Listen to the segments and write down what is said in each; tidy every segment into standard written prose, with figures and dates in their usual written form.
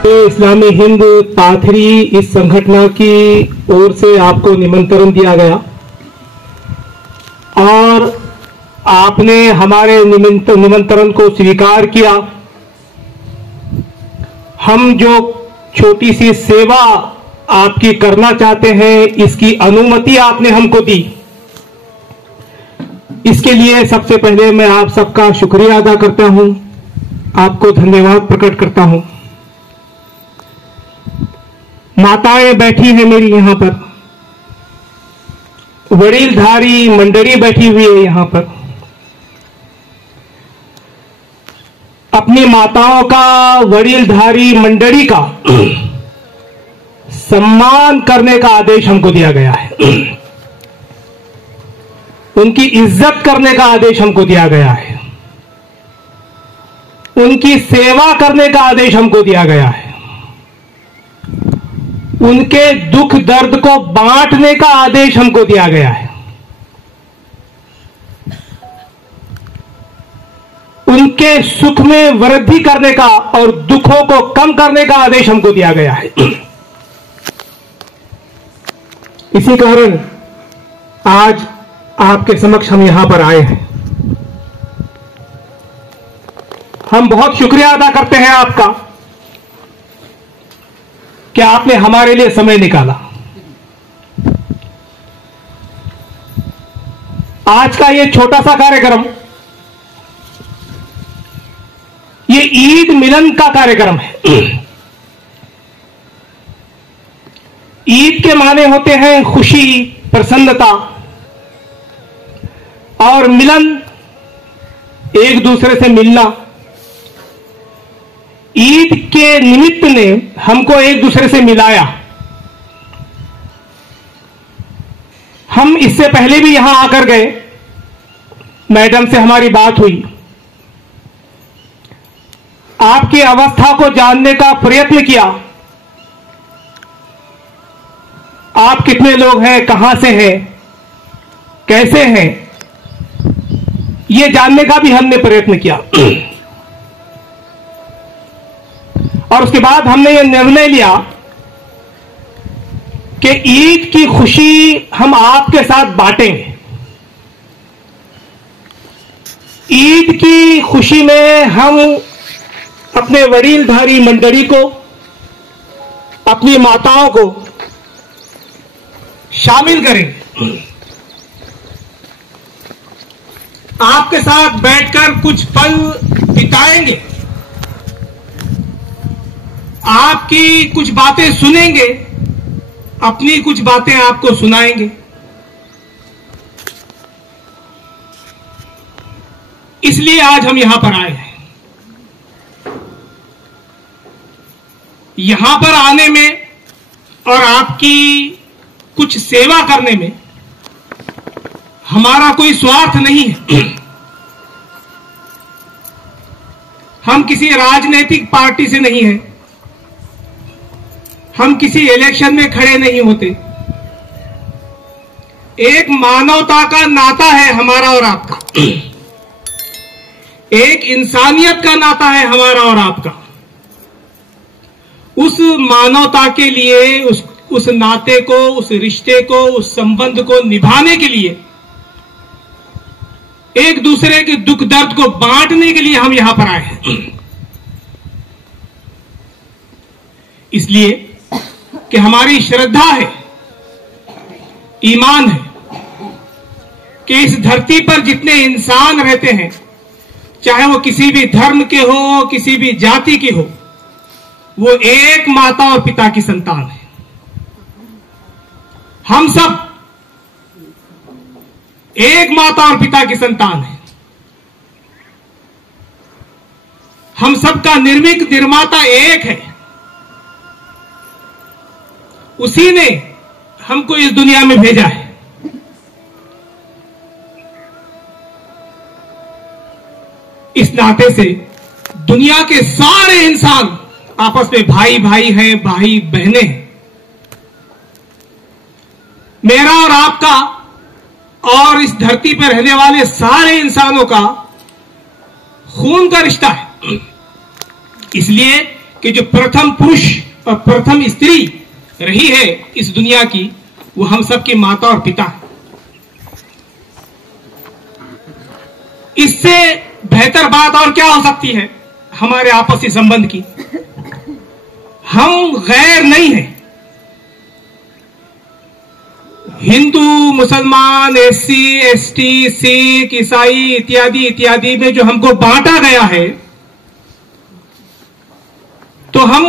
इस्लामी हिंद पाथरी इस संगठन की ओर से आपको निमंत्रण दिया गया और आपने हमारे निमंत्रण को स्वीकार किया। हम जो छोटी सी सेवा आपकी करना चाहते हैं, इसकी अनुमति आपने हमको दी। इसके लिए सबसे पहले मैं आप सबका शुक्रिया अदा करता हूं, आपको धन्यवाद प्रकट करता हूं। माताएं बैठी हैं मेरी यहां पर, वडीलधारी मंडली बैठी हुई है यहां पर। अपनी माताओं का, वडीलधारी मंडली का सम्मान करने का आदेश हमको दिया गया है, उनकी इज्जत करने का आदेश हमको दिया गया है, उनकी सेवा करने का आदेश हमको दिया गया है, उनके दुख दर्द को बांटने का आदेश हमको दिया गया है, उनके सुख में वृद्धि करने का और दुखों को कम करने का आदेश हमको दिया गया है। इसी कारण आज आपके समक्ष हम यहां पर आए हैं। हम बहुत शुक्रिया अदा करते हैं आपका कि आपने हमारे लिए समय निकाला। आज का ये छोटा सा कार्यक्रम, ये ईद मिलन का कार्यक्रम है। ईद के माने होते हैं खुशी, प्रसन्नता और मिलन, एक दूसरे से मिलना। ईद के निमित्त ने हमको एक दूसरे से मिलाया। हम इससे पहले भी यहां आकर गए, मैडम से हमारी बात हुई, आपकी अवस्था को जानने का प्रयत्न किया। आप कितने लोग हैं, कहां से हैं, कैसे हैं, यह जानने का भी हमने प्रयत्न किया। और उसके बाद हमने यह निर्णय लिया कि ईद की खुशी हम आपके साथ बांटेंगे। ईद की खुशी में हम अपने वडीलधारी मंडली को, अपनी माताओं को शामिल करेंगे। आपके साथ बैठकर कुछ पल बिताएंगे, आपकी कुछ बातें सुनेंगे, अपनी कुछ बातें आपको सुनाएंगे। इसलिए आज हम यहां पर आए हैं। यहां पर आने में और आपकी कुछ सेवा करने में हमारा कोई स्वार्थ नहीं है। हम किसी राजनीतिक पार्टी से नहीं हैं, हम किसी इलेक्शन में खड़े नहीं होते। एक मानवता का नाता है हमारा और आपका, एक इंसानियत का नाता है हमारा और आपका। उस मानवता के लिए, उस नाते को, उस रिश्ते को, उस संबंध को निभाने के लिए, एक दूसरे के दुख दर्द को बांटने के लिए हम यहां पर आए हैं। इसलिए कि हमारी श्रद्धा है, ईमान है कि इस धरती पर जितने इंसान रहते हैं, चाहे वो किसी भी धर्म के हो, किसी भी जाति के हो, वो एक माता और पिता की संतान है। हम सब एक माता और पिता की संतान है। हम सबका निर्मिक निर्माता एक है। उसी ने हमको इस दुनिया में भेजा है। इस नाते से दुनिया के सारे इंसान आपस में भाई भाई हैं, भाई बहनें हैं। मेरा और आपका और इस धरती पर रहने वाले सारे इंसानों का खून का रिश्ता है। इसलिए कि जो प्रथम पुरुष और प्रथम स्त्री रही है इस दुनिया की, वो हम सबकी माता और पिता है। इससे बेहतर बात और क्या हो सकती है हमारे आपसी संबंध की। हम गैर नहीं हैं। हिंदू, मुसलमान, एससी, एसटी, सिख, ईसाई इत्यादि इत्यादि में जो हमको बांटा गया है, तो हम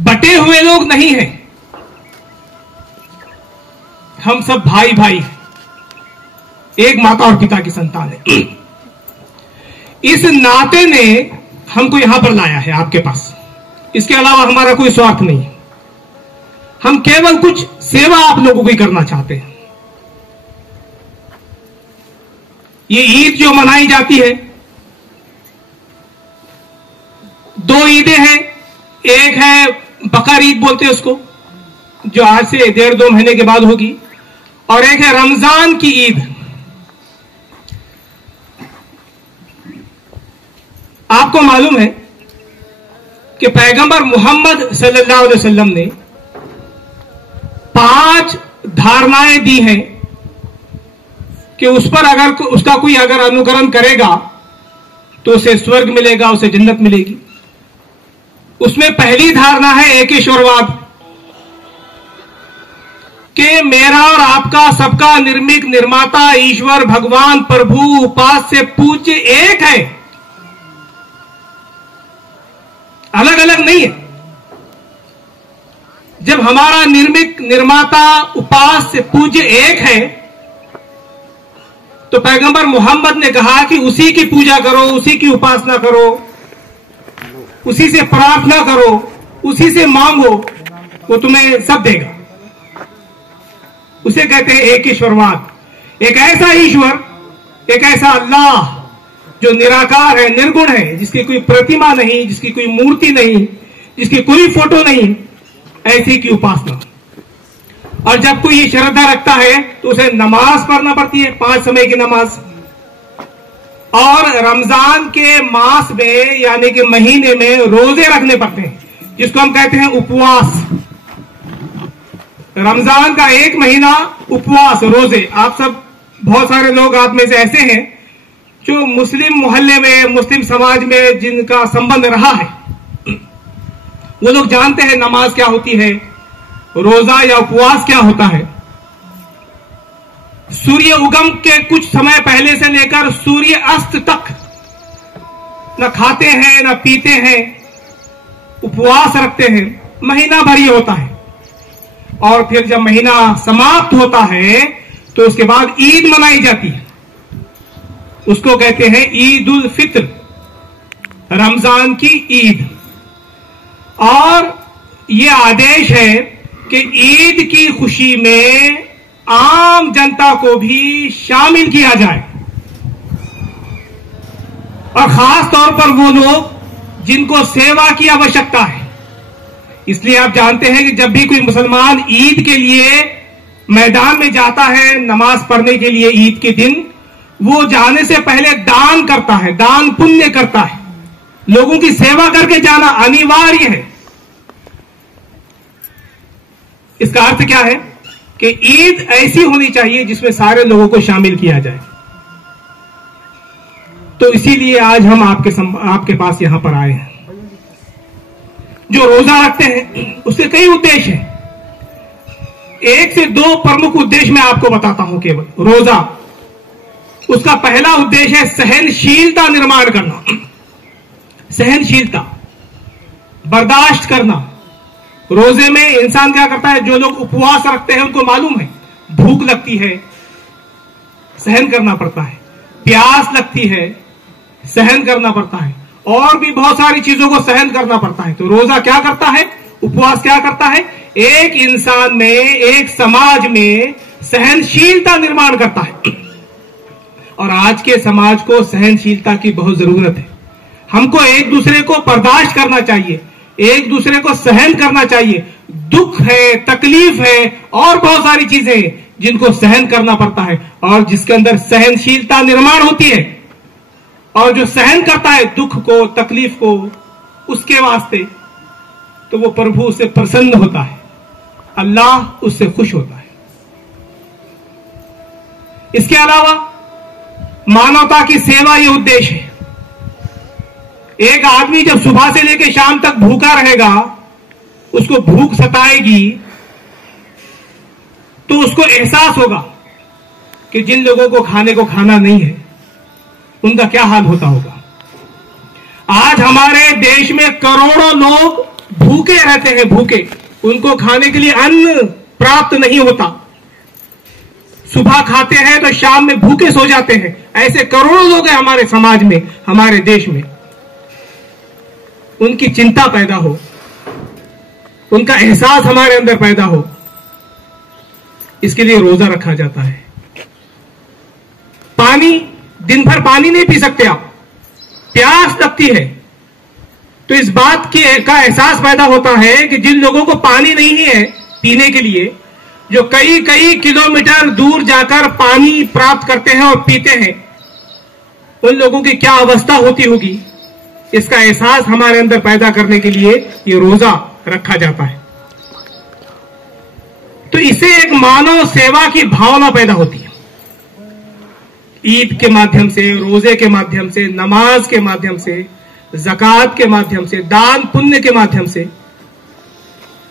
बटे हुए लोग नहीं हैं। हम सब भाई भाई हैं, एक माता और पिता की संतान है। इस नाते ने हमको यहां पर लाया है आपके पास। इसके अलावा हमारा कोई स्वार्थ नहीं है। हम केवल कुछ सेवा आप लोगों की करना चाहते हैं। ये ईद जो मनाई जाती है, 2 ईदें हैं। एक है बकर ईद बोलते हैं उसको, जो आज से 1.5-2 महीने के बाद होगी, और एक है रमजान की ईद। आपको मालूम है कि पैगंबर मोहम्मद सल्लल्लाहु अलैहि वसल्लम ने 5 धारणाएं दी हैं कि उस पर अगर उसका कोई अगर अनुकरण करेगा तो उसे स्वर्ग मिलेगा, उसे जन्नत मिलेगी। उसमें पहली धारणा है एकेश्वरवाद, कि मेरा और आपका सबका निर्मिक निर्माता ईश्वर भगवान प्रभु उपास्य पूज्य एक है, अलग अलग नहीं है। जब हमारा निर्मिक निर्माता उपास्य पूज्य एक है, तो पैगंबर मोहम्मद ने कहा कि उसी की पूजा करो, उसी की उपासना करो, उसी से प्रार्थना करो, उसी से मांगो, वो तुम्हें सब देगा। उसे कहते हैं एक ईश्वरवाद। एक ऐसा ईश्वर, एक ऐसा अल्लाह जो निराकार है, निर्गुण है, जिसकी कोई प्रतिमा नहीं, जिसकी कोई मूर्ति नहीं, जिसकी कोई फोटो नहीं, ऐसी की उपासना। और जब कोई ये श्रद्धा रखता है तो उसे नमाज पढ़ना पड़ती है, 5 समय की नमाज। और रमजान के मास में यानी कि महीने में रोजे रखने पड़ते हैं, जिसको हम कहते हैं उपवास। रमजान का 1 महीना उपवास, रोजे। आप सब, बहुत सारे लोग आप में से ऐसे हैं जो मुस्लिम मोहल्ले में, मुस्लिम समाज में जिनका संबंध रहा है, वो लोग जानते हैं नमाज क्या होती है, रोजा या उपवास क्या होता है। सूर्य उगम के कुछ समय पहले से लेकर सूर्य अस्त तक न खाते हैं न पीते हैं, उपवास रखते हैं। महीना भर ही होता है। और फिर जब महीना समाप्त होता है तो उसके बाद ईद मनाई जाती है। उसको कहते हैं ईद उल फित्र, रमजान की ईद। और ये आदेश है कि ईद की खुशी में आम जनता को भी शामिल किया जाए, और खास तौर पर वो लोग जिनको सेवा की आवश्यकता है। इसलिए आप जानते हैं कि जब भी कोई मुसलमान ईद के लिए मैदान में जाता है नमाज पढ़ने के लिए ईद के दिन, वो जाने से पहले दान करता है, दान पुण्य करता है। लोगों की सेवा करके जाना अनिवार्य है। इसका अर्थ क्या है कि ईद ऐसी होनी चाहिए जिसमें सारे लोगों को शामिल किया जाए। तो इसीलिए आज हम आपके पास यहां पर आए हैं। जो रोजा रखते हैं उसके कई उद्देश्य हैं। 1 से 2 प्रमुख उद्देश्य मैं आपको बताता हूं। केवल रोजा, उसका पहला उद्देश्य है सहनशीलता निर्माण करना। सहनशीलता, बर्दाश्त करना। रोजे में इंसान क्या करता है, जो लोग उपवास रखते हैं उनको मालूम है भूख लगती है, सहन करना पड़ता है, प्यास लगती है, सहन करना पड़ता है, और भी बहुत सारी चीजों को सहन करना पड़ता है। तो रोजा क्या करता है, उपवास क्या करता है, एक इंसान में, एक समाज में सहनशीलता निर्माण करता है। और आज के समाज को सहनशीलता की बहुत जरूरत है। हमको एक दूसरे को बर्दाश्त करना चाहिए, एक दूसरे को सहन करना चाहिए। दुख है, तकलीफ है, और बहुत सारी चीजें हैं जिनको सहन करना पड़ता है, और जिसके अंदर सहनशीलता निर्माण होती है। और जो सहन करता है दुख को, तकलीफ को, उसके वास्ते, तो वो प्रभु उससे प्रसन्न होता है, अल्लाह उससे खुश होता है। इसके अलावा मानवता की सेवा ये उद्देश्य है। एक आदमी जब सुबह से लेकर शाम तक भूखा रहेगा, उसको भूख सताएगी, तो उसको एहसास होगा कि जिन लोगों को खाने को खाना नहीं है उनका क्या हाल होता होगा। आज हमारे देश में करोड़ों लोग भूखे रहते हैं, भूखे, उनको खाने के लिए अन्न प्राप्त नहीं होता। सुबह खाते हैं तो शाम में भूखे सो जाते हैं। ऐसे करोड़ों लोग हैं हमारे समाज में, हमारे देश में। उनकी चिंता पैदा हो, उनका एहसास हमारे अंदर पैदा हो, इसके लिए रोजा रखा जाता है। पानी, दिन भर पानी नहीं पी सकते आप, प्यास लगती है, तो इस बात का एहसास पैदा होता है कि जिन लोगों को पानी नहीं है पीने के लिए, जो कई कई किलोमीटर दूर जाकर पानी प्राप्त करते हैं और पीते हैं, उन लोगों की क्या अवस्था होती होगी, इसका एहसास हमारे अंदर पैदा करने के लिए ये रोजा रखा जाता है। तो इससे एक मानव सेवा की भावना पैदा होती है। ईद के माध्यम से, रोजे के माध्यम से, नमाज के माध्यम से, ज़कात के माध्यम से, दान पुण्य के माध्यम से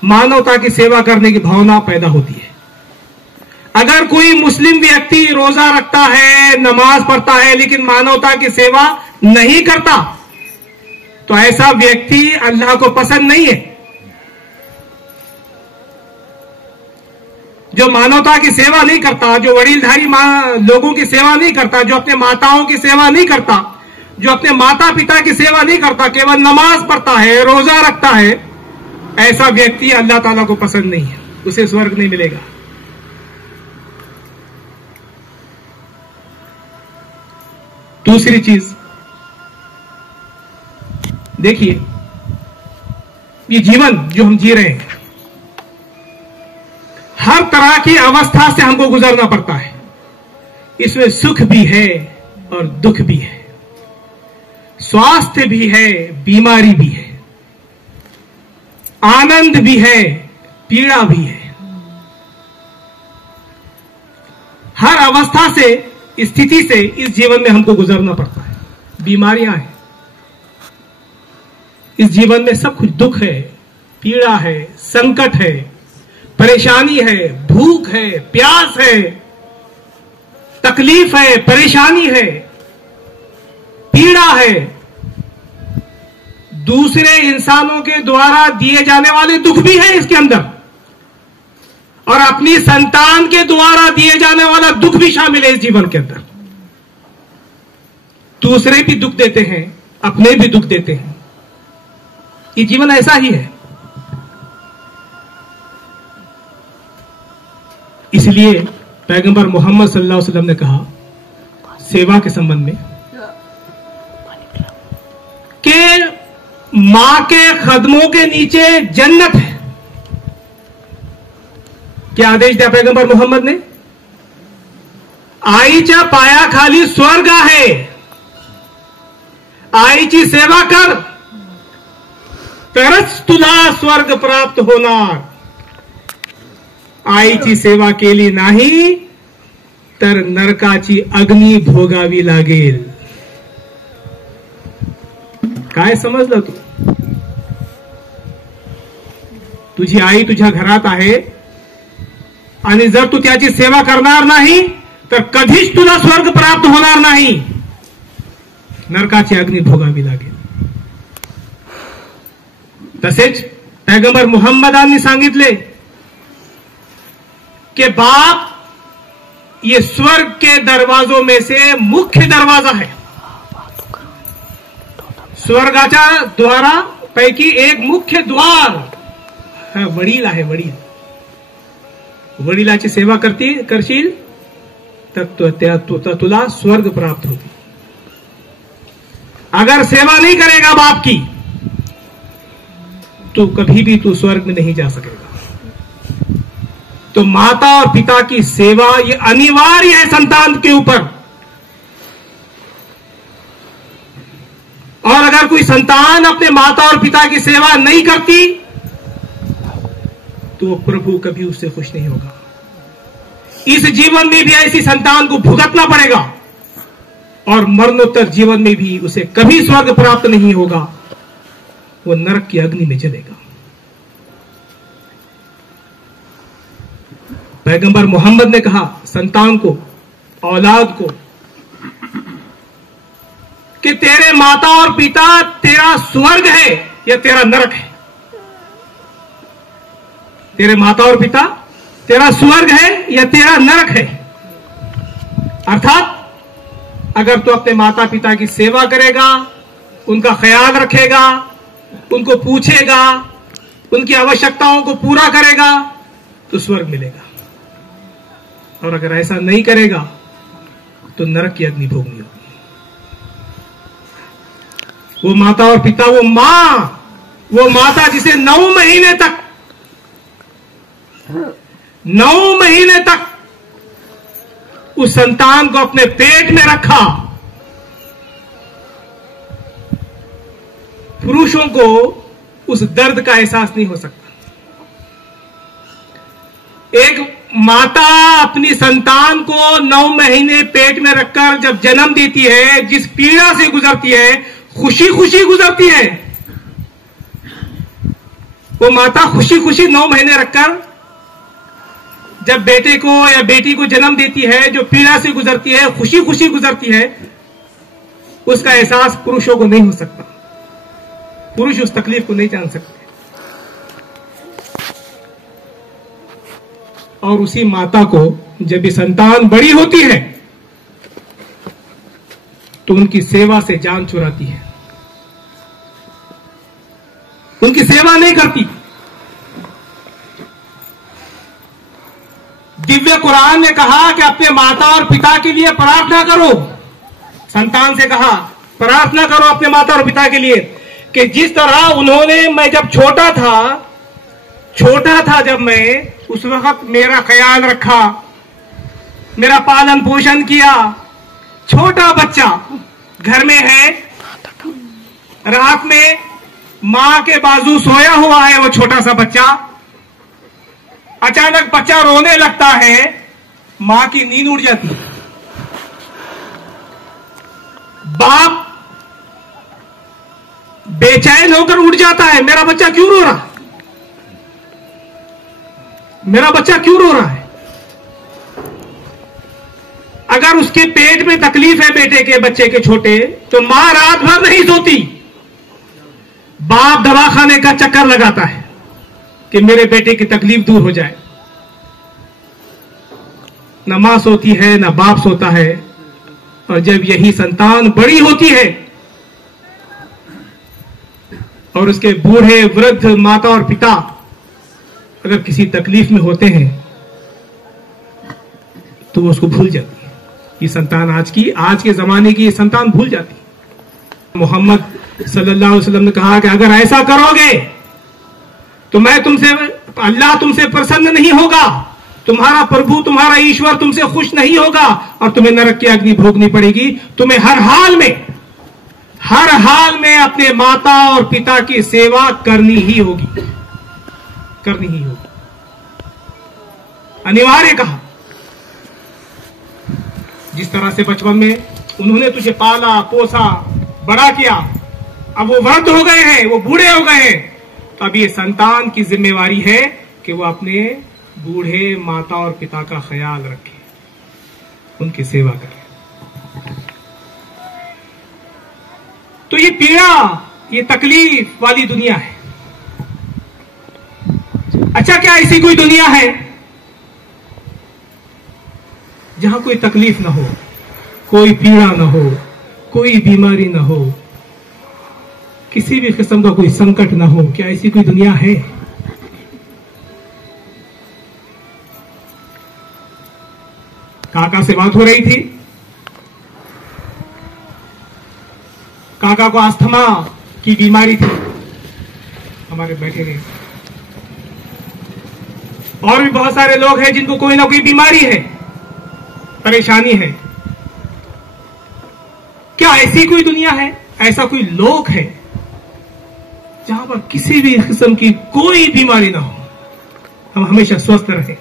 मानवता की सेवा करने की भावना पैदा होती है। अगर कोई मुस्लिम व्यक्ति रोजा रखता है, नमाज पढ़ता है, लेकिन मानवता की सेवा नहीं करता, तो ऐसा व्यक्ति अल्लाह को पसंद नहीं है। जो मानवता की सेवा नहीं करता, जो वडीलधारी लोगों की सेवा नहीं करता, जो अपने माताओं की सेवा नहीं करता, जो अपने माता पिता की सेवा नहीं करता, केवल नमाज पढ़ता है, रोजा रखता है, ऐसा व्यक्ति अल्लाह ताला को पसंद नहीं है, उसे स्वर्ग नहीं मिलेगा। दूसरी चीज देखिए, ये जीवन जो हम जी रहे हैं, हर तरह की अवस्था से हमको गुजरना पड़ता है। इसमें सुख भी है और दुख भी है, स्वास्थ्य भी है, बीमारी भी है, आनंद भी है, पीड़ा भी है। हर अवस्था से, स्थिति से इस जीवन में हमको गुजरना पड़ता है। बीमारियां हैं, इस जीवन में सब कुछ दुख है, पीड़ा है, संकट है, परेशानी है, भूख है, प्यास है, तकलीफ है, परेशानी है, पीड़ा है, दूसरे इंसानों के द्वारा दिए जाने वाले दुख भी है इसके अंदर, और अपनी संतान के द्वारा दिए जाने वाला दुख भी शामिल है इस जीवन के अंदर। दूसरे भी दुख देते हैं, अपने भी दुख देते हैं। ये जीवन ऐसा ही है। इसलिए पैगंबर मोहम्मद सल्लल्लाहु अलैहि वसल्लम ने कहा सेवा के संबंध में कि मां के कदमों के नीचे जन्नत है। क्या आदेश दिया पैगंबर मोहम्मद ने? आईच्या पायाखाली स्वर्ग आहे, आईची सेवा कर तरच तुला स्वर्ग प्राप्त होणार. आईची सेवा केली नाही तर नरकाची अग्नी भोगावी लागेल. काय समजलं तू? तुझी आई तुझ्या घरात आहे आणि जर तू त्याची सेवा करणार नाही तर कधीच तुला स्वर्ग प्राप्त होणार नाही, नरकाची अग्नी भोगावी लागेल. तसेच पैगंबर मुहम्मदांनी सांगितले कि बाप ये स्वर्ग के दरवाजों में से मुख्य दरवाजा है. स्वर्गाच्या द्वारापैकी एक मुख्य द्वार वडील आहे. वडिलाची सेवा करशील तर तुला स्वर्ग प्राप्त होगी. अगर सेवा नहीं करेगा बाप की तो कभी भी तू स्वर्ग में नहीं जा सकेगा. तो माता और पिता की सेवा ये अनिवार्य है संतान के ऊपर. और अगर कोई संतान अपने माता और पिता की सेवा नहीं करती तो प्रभु कभी उससे खुश नहीं होगा। इस जीवन में भी ऐसी संतान को भुगतना पड़ेगा और मरणोत्तर जीवन में भी उसे कभी स्वर्ग प्राप्त नहीं होगा, वो नरक की अग्नि में जलेगा। पैगंबर मोहम्मद ने कहा संतान को, औलाद को, कि तेरे माता और पिता तेरा स्वर्ग है या तेरा नरक है। तेरे माता और पिता तेरा स्वर्ग है या तेरा नरक है। अर्थात अगर तू अपने माता पिता की सेवा करेगा, उनका ख्याल रखेगा, उनको पूछेगा, उनकी आवश्यकताओं को पूरा करेगा तो स्वर्ग मिलेगा, और अगर ऐसा नहीं करेगा तो नरक की अग्नि भोगनी होगी। वो माता और पिता, वो माता जिसे 9 महीने तक उस संतान को अपने पेट में रखा। पुरुषों को उस दर्द का एहसास नहीं हो सकता। एक माता अपनी संतान को 9 महीने पेट में रखकर जब जन्म देती है, जिस पीड़ा से गुजरती है, खुशी खुशी गुजरती है। वो माता खुशी खुशी 9 महीने रखकर जब बेटे को या बेटी को जन्म देती है, जो पीड़ा से गुजरती है, खुशी खुशी गुजरती है, उसका एहसास पुरुषों को नहीं हो सकता। पुरुष उस तकलीफ को नहीं जान सकते। और उसी माता को जब ये संतान बड़ी होती है तो उनकी सेवा से जान चुराती है, उनकी सेवा नहीं करती। दिव्य कुरान ने कहा कि अपने माता और पिता के लिए प्रार्थना करो। संतान से कहा प्रार्थना करो अपने माता और पिता के लिए, कि जिस तरह उन्होंने, मैं जब छोटा था जब मैं उस वक्त मेरा ख्याल रखा, मेरा पालन पोषण किया। छोटा बच्चा घर में है, रात में मां के बाजू सोया हुआ है, वो छोटा सा बच्चा। अचानक बच्चा रोने लगता है, मां की नींद उड़ जाती है। बाप बेचैन होकर उठ जाता है, मेरा बच्चा क्यों रो रहा, मेरा बच्चा क्यों रो रहा है। अगर उसके पेट में तकलीफ है बेटे के, बच्चे के छोटे, तो मां रात भर नहीं सोती। बाप दवाखाने का चक्कर लगाता है कि मेरे बेटे की तकलीफ दूर हो जाए। न मां सोती है, न बाप सोता है। और जब यही संतान बड़ी होती है और उसके बूढ़े वृद्ध माता और पिता अगर किसी तकलीफ में होते हैं तो वो उसको भूल जाती है। ये संतान आज के जमाने की ये संतान भूल जाती है। मोहम्मद सल्लल्लाहु अलैहि वसल्लम ने कहा कि अगर ऐसा करोगे तो अल्लाह तुमसे प्रसन्न नहीं होगा, तुम्हारा प्रभु, तुम्हारा ईश्वर तुमसे खुश नहीं होगा और तुम्हें नरक की अग्नि भोगनी पड़ेगी। तुम्हें हर हाल में अपने माता और पिता की सेवा करनी ही होगी, अनिवार्य कहा। जिस तरह से बचपन में उन्होंने तुझे पाला पोसा बड़ा किया, अब वो वृद्ध हो गए हैं, वो बूढ़े हो गए हैं, तो अब ये संतान की जिम्मेवारी है कि वो अपने बूढ़े माता और पिता का ख्याल रखे, उनकी सेवा करे। तो ये पीड़ा, ये तकलीफ वाली दुनिया है। अच्छा, क्या ऐसी कोई दुनिया है जहां कोई तकलीफ ना हो, कोई पीड़ा ना हो, कोई बीमारी ना हो, किसी भी किस्म का कोई संकट ना हो? क्या ऐसी कोई दुनिया है? काका से बात हो रही थी। काका को अस्थमा की बीमारी थी, हमारे बैठे ने। और भी बहुत सारे लोग हैं जिनको कोई ना कोई बीमारी है, परेशानी है। क्या ऐसी कोई दुनिया है? ऐसा कोई लोक है जहां पर किसी भी किस्म की कोई बीमारी ना हो, हम हमेशा स्वस्थ रहें।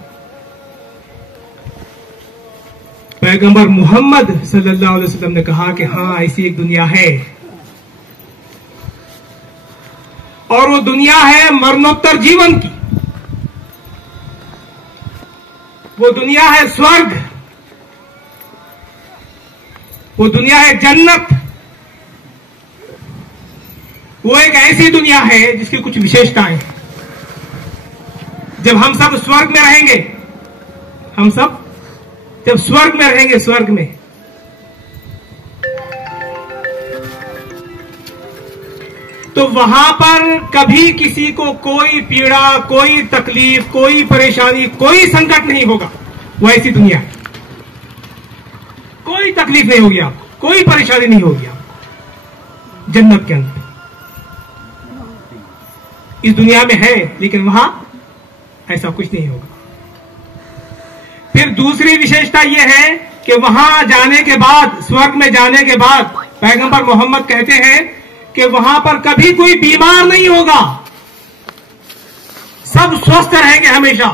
पैगंबर मोहम्मद सल्लल्लाहु अलैहि वसल्लम ने कहा कि हाँ, ऐसी एक दुनिया है, और वो दुनिया है मरणोत्तर जीवन की। वो दुनिया है स्वर्ग, वो दुनिया है जन्नत। वो एक ऐसी दुनिया है जिसकी कुछ विशेषताएं हैं। जब हम सब स्वर्ग में रहेंगे, हम सब जब स्वर्ग में रहेंगे, स्वर्ग में तो वहां पर कभी किसी को कोई पीड़ा, कोई तकलीफ, कोई परेशानी, कोई संकट नहीं होगा। वो ऐसी दुनिया है, कोई तकलीफ नहीं होगी आपको, कोई परेशानी नहीं होगी आपको जन्नत के अंदर। इस दुनिया में है, लेकिन वहां ऐसा कुछ नहीं होगा। फिर दूसरी विशेषता यह है कि वहां जाने के बाद, स्वर्ग में जाने के बाद, पैगंबर मोहम्मद कहते हैं कि वहां पर कभी कोई बीमार नहीं होगा, सब स्वस्थ रहेंगे हमेशा,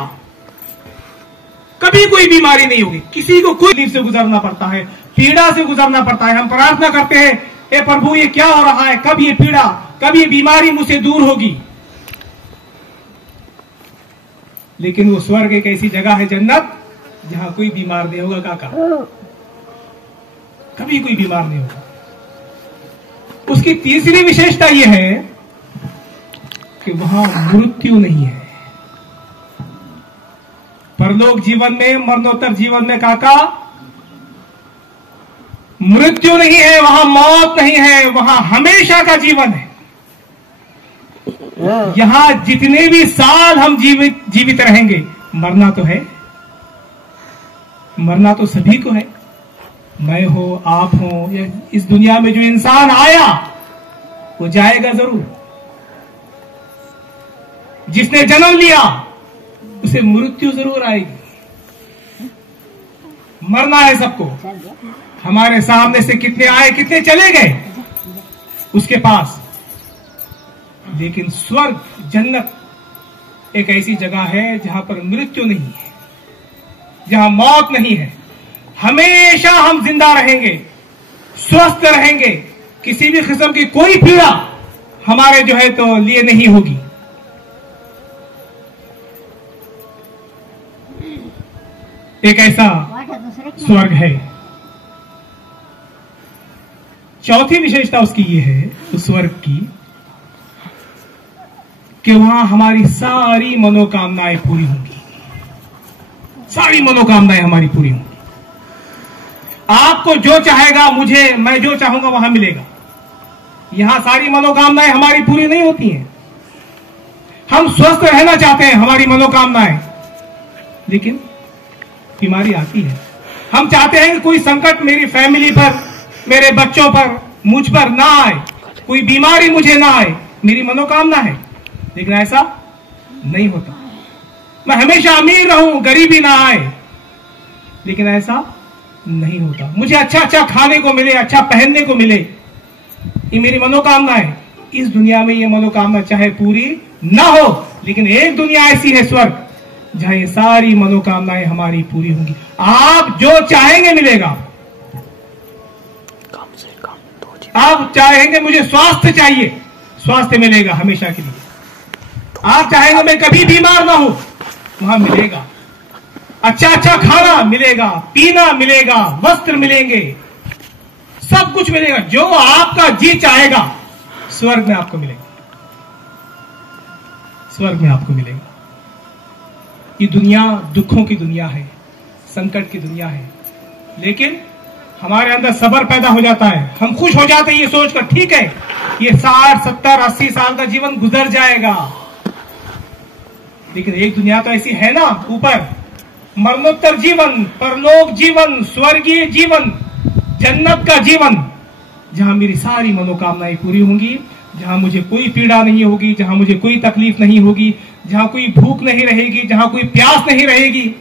कभी कोई बीमारी नहीं होगी। किसी को कोई तकलीफ से गुजरना पड़ता है, पीड़ा से गुजरना पड़ता है, हम प्रार्थना करते हैं, ए प्रभु ये क्या हो रहा है, कब ये पीड़ा, कब ये बीमारी मुझसे दूर होगी। लेकिन वो स्वर्ग एक ऐसी जगह है, जन्नत, जहां कोई बीमार नहीं होगा। काका, कभी कोई बीमार नहीं होगा। उसकी तीसरी विशेषता यह है कि वहां मृत्यु नहीं है। परलोक जीवन में, मरणोत्तर जीवन में काका, मृत्यु नहीं है, वहां मौत नहीं है, वहां हमेशा का जीवन है। यहां जितने भी साल हम जीवित रहेंगे, मरना तो है, मरना तो सभी को है। मैं हो, आप हो, या इस दुनिया में जो इंसान आया वो जाएगा जरूर। जिसने जन्म लिया उसे मृत्यु जरूर आएगी। मरना है सबको। हमारे सामने से कितने आए, कितने चले गए उसके पास। लेकिन स्वर्ग, जन्नत एक ऐसी जगह है जहां पर मृत्यु नहीं है, जहां मौत नहीं है। हमेशा हम जिंदा रहेंगे, स्वस्थ रहेंगे, किसी भी किस्म की कोई पीड़ा हमारे जो है तो लिए नहीं होगी। एक ऐसा स्वर्ग है। चौथी विशेषता उसकी ये है, उस स्वर्ग की, कि वहां हमारी सारी मनोकामनाएं पूरी होंगी। सारी मनोकामनाएं हमारी पूरी होंगी। आपको जो चाहेगा, मुझे, मैं जो चाहूंगा वहां मिलेगा। यहां सारी मनोकामनाएं हमारी पूरी नहीं होती हैं। हम स्वस्थ रहना चाहते हैं, हमारी मनोकामनाएं, लेकिन बीमारी आती है। हम चाहते हैं कि कोई संकट मेरी फैमिली पर, मेरे बच्चों पर, मुझ पर ना आए, कोई बीमारी मुझे ना आए, मेरी मनोकामना है। लेकिन ऐसा नहीं होता। मैं हमेशा अमीर रहूं, गरीबी ना आए, लेकिन ऐसा नहीं होता। मुझे अच्छा अच्छा खाने को मिले, अच्छा पहनने को मिले, ये मेरी मनोकामना है। इस दुनिया में ये मनोकामना चाहे पूरी ना हो, लेकिन एक दुनिया ऐसी है, स्वर्ग, जहां ये सारी मनोकामनाएं हमारी पूरी होंगी। आप जो चाहेंगे मिलेगा। आप चाहेंगे मुझे स्वास्थ्य चाहिए, स्वास्थ्य मिलेगा हमेशा के लिए। आप चाहेंगे मैं कभी बीमार ना हूं, वहां मिलेगा। अच्छा अच्छा खाना मिलेगा, पीना मिलेगा, वस्त्र मिलेंगे, सब कुछ मिलेगा। जो आपका जी चाहेगा स्वर्ग में आपको मिलेगा, स्वर्ग में आपको मिलेगा। ये दुनिया दुखों की दुनिया है, संकट की दुनिया है, लेकिन हमारे अंदर सब्र पैदा हो जाता है। हम खुश हो जाते हैं ये सोचकर, ठीक है ये 60, 70, 80 साल का जीवन गुजर जाएगा। लेकिन एक दुनिया तो ऐसी है ना ऊपर, मरणोत्तर जीवन, परलोक जीवन, स्वर्गीय जीवन, जन्नत का जीवन, जहां मेरी सारी मनोकामनाएं पूरी होंगी, जहां मुझे कोई पीड़ा नहीं होगी, जहां मुझे कोई तकलीफ नहीं होगी, जहां कोई भूख नहीं रहेगी, जहां कोई प्यास नहीं रहेगी,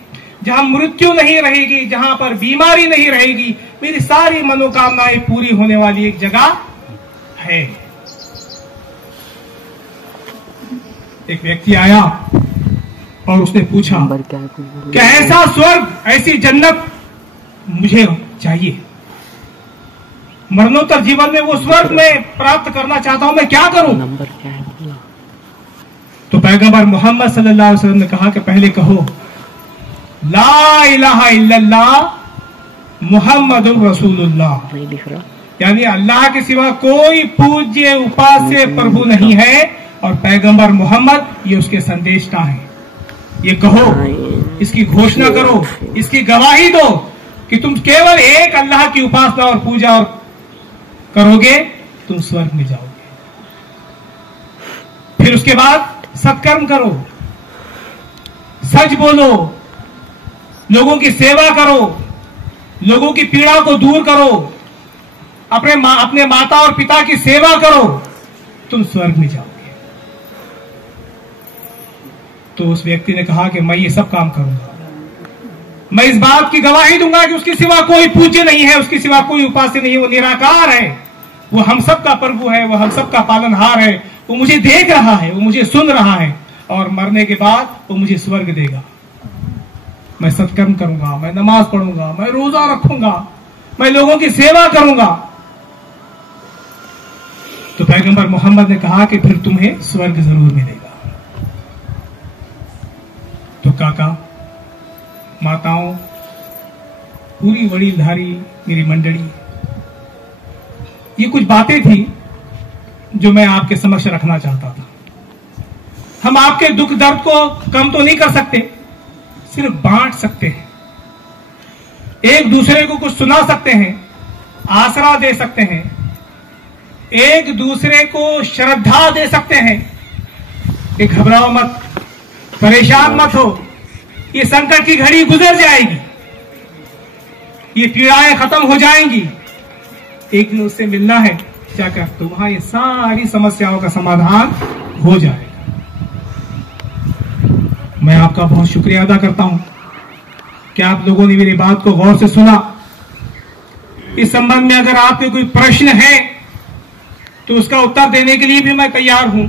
जहां मृत्यु नहीं रहेगी, जहां पर बीमारी नहीं रहेगी। मेरी सारी मनोकामनाएं पूरी होने वाली एक जगह है। एक व्यक्ति आया और उसने पूछा, क्या ऐसा स्वर्ग, ऐसी जन्नत मुझे चाहिए, मरणोत्तर जीवन में वो स्वर्ग मैं प्राप्त करना चाहता हूं, मैं क्या करूं? नंबर क्या है? तो पैगंबर मोहम्मद सल्लल्लाहु अलैहि वसल्लम ने कहा कि पहले कहो ला इलाहा इल्लल्लाह मुहम्मदुर रसूलुल्लाह, नहीं दिख रहा, यानी अल्लाह के सिवा कोई पूज्य उपास्य प्रभु नहीं है और पैगंबर मोहम्मद ये उसके संदेशता है। ये कहो, इसकी घोषणा करो, इसकी गवाही दो कि तुम केवल एक अल्लाह की उपासना और पूजा और करोगे, तुम स्वर्ग में जाओगे। फिर उसके बाद सत्कर्म करो, सच बोलो, लोगों की सेवा करो, लोगों की पीड़ा को दूर करो, अपने माता और पिता की सेवा करो, तुम स्वर्ग में जाओगे। तो उस व्यक्ति ने कहा कि मैं ये सब काम करूंगा, मैं इस बात की गवाही दूंगा कि उसके सिवा कोई पूज्य नहीं है, उसके सिवा कोई उपास्य नहीं है, वो निराकार है, वो हम सब का प्रभु है, वो हम सब का पालनहार है, वो मुझे देख रहा है, वो मुझे सुन रहा है और मरने के बाद वो मुझे स्वर्ग देगा। मैं सत्कर्म करूंगा, मैं नमाज पढ़ूंगा, मैं रोजा रखूंगा, मैं लोगों की सेवा करूंगा। तो पैगंबर मोहम्मद ने कहा कि फिर तुम्हें स्वर्ग जरूर मिलेगा। तो काका, माताओं, पूरी वडीलधारी मेरी मंडली, ये कुछ बातें थी जो मैं आपके समक्ष रखना चाहता था। हम आपके दुख दर्द को कम तो नहीं कर सकते, सिर्फ बांट सकते हैं, एक दूसरे को कुछ सुना सकते हैं, आसरा दे सकते हैं, एक दूसरे को श्रद्धा दे सकते हैं कि घबराओ मत, परेशान मत हो, ये संकट की घड़ी गुजर जाएगी, ये पीड़ाएं खत्म हो जाएंगी, एक दिन उससे मिलना है, जाकर तुम्हारी सारी समस्याओं का समाधान हो जाएगा। मैं आपका बहुत शुक्रिया अदा करता हूं कि आप लोगों ने मेरी बात को गौर से सुना। इस संबंध में अगर आपके कोई प्रश्न है तो उसका उत्तर देने के लिए भी मैं तैयार हूं,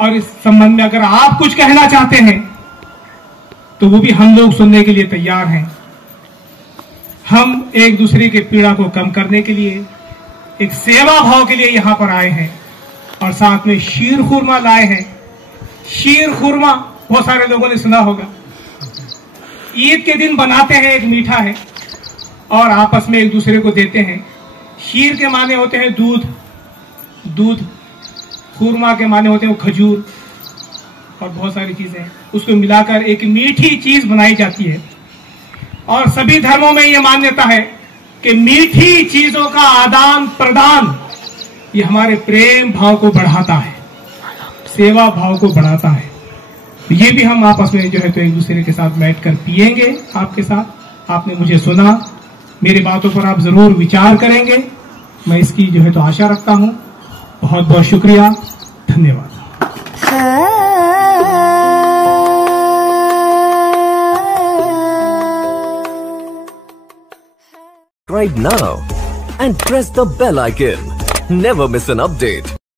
और इस संबंध में अगर आप कुछ कहना चाहते हैं तो वो भी हम लोग सुनने के लिए तैयार हैं। हम एक दूसरे की पीड़ा को कम करने के लिए, एक सेवा भाव के लिए यहां पर आए हैं और साथ में शीर खुरमा लाए हैं। शीर खुरमा बहुत सारे लोगों ने सुना होगा, ईद के दिन बनाते हैं, एक मीठा है और आपस में एक दूसरे को देते हैं। शीर के माने होते हैं दूध, खुरमा के माने होते हैं वो खजूर और बहुत सारी चीजें, उसको मिलाकर एक मीठी चीज बनाई जाती है। और सभी धर्मों में यह मान्यता है कि मीठी चीजों का आदान प्रदान ये हमारे प्रेम भाव को बढ़ाता है, सेवा भाव को बढ़ाता है। ये भी हम आपस में जो है तो एक दूसरे के साथ बैठकर पिएंगे आपके साथ। आपने मुझे सुना, मेरी बातों पर आप जरूर विचार करेंगे, मैं इसकी जो है तो आशा रखता हूं। बहुत बहुत शुक्रिया, धन्यवाद। Subscribe now and press the bell icon. Never miss an update.